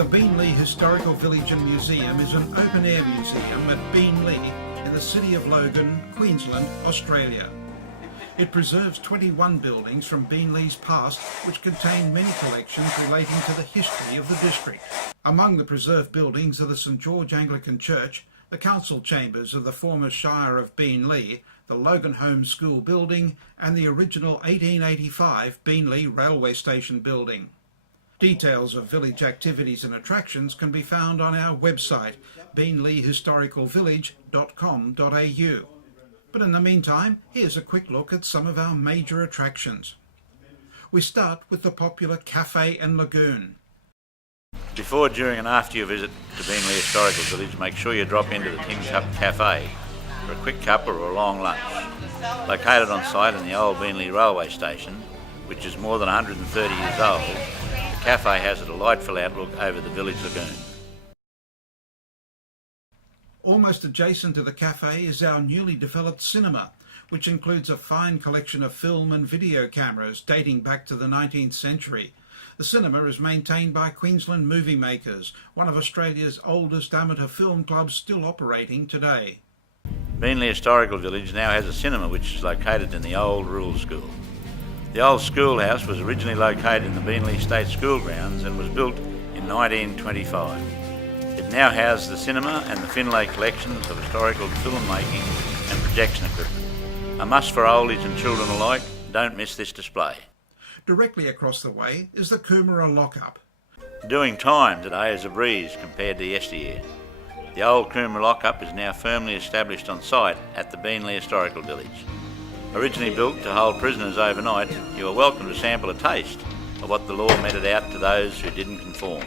The Beenleigh Historical Village and Museum is an open-air museum at Beenleigh in the city of Logan, Queensland, Australia. It preserves 21 buildings from Beenleigh's past which contain many collections relating to the history of the district. Among the preserved buildings are the St George Anglican Church, the council chambers of the former Shire of Beenleigh, the Logan Home School building and the original 1885 Beenleigh Railway Station building. Details of village activities and attractions can be found on our website, beenleighhistoricalvillage.com.au. But in the meantime, here's a quick look at some of our major attractions. We start with the popular Cafe and Lagoon. Before, during and after your visit to Beenleigh Historical Village, make sure you drop into the King's Cup Cafe for a quick cuppa or a long lunch. Located on site in the old Beenleigh Railway Station, which is more than 130 years old, the cafe has a delightful outlook over the village lagoon. Almost adjacent to the cafe is our newly developed cinema, which includes a fine collection of film and video cameras dating back to the 19th century. The cinema is maintained by Queensland Movie Makers, one of Australia's oldest amateur film clubs still operating today. Beenleigh Historical Village now has a cinema which is located in the old rural school. The old schoolhouse was originally located in the Beenleigh State School grounds and was built in 1925. It now houses the cinema and the Beenleigh collections of historical filmmaking and projection equipment. A must for oldies and children alike, don't miss this display. Directly across the way is the Coomera Lockup. Doing time today is a breeze compared to yesteryear. The old Coomera Lockup is now firmly established on site at the Beenleigh Historical Village. Originally built to hold prisoners overnight, you are welcome to sample a taste of what the law meted out to those who didn't conform.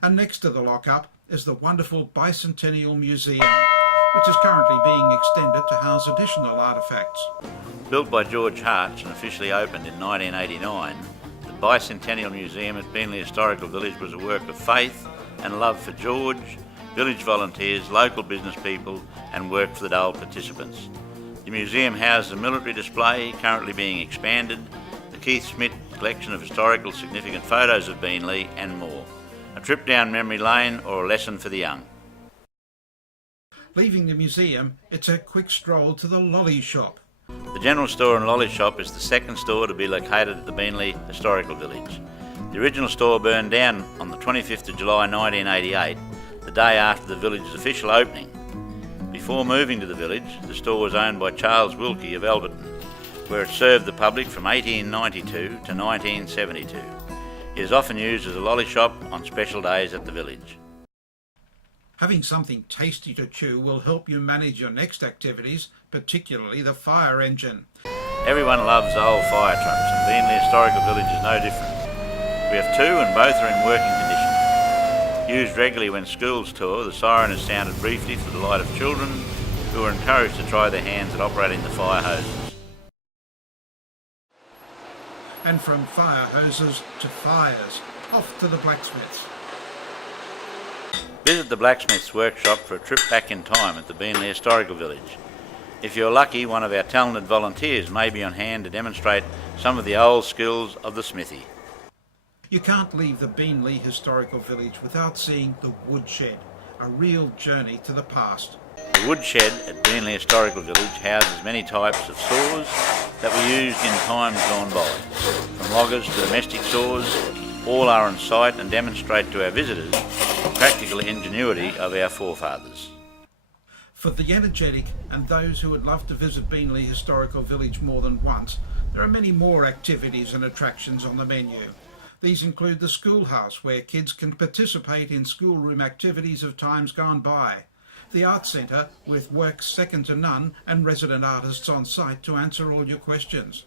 And next to the lockup is the wonderful Bicentennial Museum, which is currently being extended to house additional artefacts. Built by George Hartch and officially opened in 1989, the Bicentennial Museum at Beenleigh Historical Village was a work of faith and love for George, village volunteers, local business people and work for the dole participants. The museum houses a military display currently being expanded, the Keith Smith collection of historical significant photos of Beenleigh and more. A trip down memory lane or a lesson for the young. Leaving the museum, it's a quick stroll to the Lolly Shop. The general store and lolly shop is the second store to be located at the Beenleigh Historical Village. The original store burned down on the 25th of July 1988, the day after the village's official opening. Before moving to the village, the store was owned by Charles Wilkie of Alberton, where it served the public from 1892 to 1972. It is often used as a lolly shop on special days at the village. Having something tasty to chew will help you manage your next activities, particularly the fire engine. Everyone loves old fire trucks and Beenleigh Historical Village is no different. We have two and both are in working condition. Used regularly when schools tour, the siren is sounded briefly for the delight of children who are encouraged to try their hands at operating the fire hoses. And from fire hoses to fires, off to the blacksmiths. Visit the blacksmith's workshop for a trip back in time at the Beenleigh Historical Village. If you're lucky, one of our talented volunteers may be on hand to demonstrate some of the old skills of the smithy. You can't leave the Beenleigh Historical Village without seeing the woodshed, a real journey to the past. The woodshed at Beenleigh Historical Village houses many types of saws that were used in times gone by. From loggers to domestic saws, all are on site and demonstrate to our visitors the practical ingenuity of our forefathers. For the energetic and those who would love to visit Beenleigh Historical Village more than once, there are many more activities and attractions on the menu. These include the schoolhouse, where kids can participate in schoolroom activities of times gone by. The Art Centre, with works second to none and resident artists on site to answer all your questions.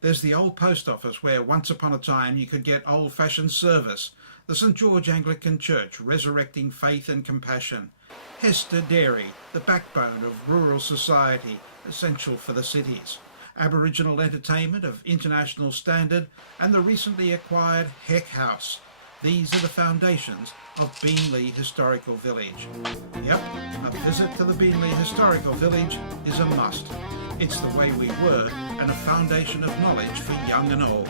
There's the old post office, where once upon a time you could get old-fashioned service. The St George Anglican Church, resurrecting faith and compassion. Hester Dairy, the backbone of rural society, essential for the cities. Aboriginal entertainment of international standard, and the recently acquired Heck House. These are the foundations of Beenleigh Historical Village. Yep, a visit to the Beenleigh Historical Village is a must. It's the way we were and a foundation of knowledge for young and old.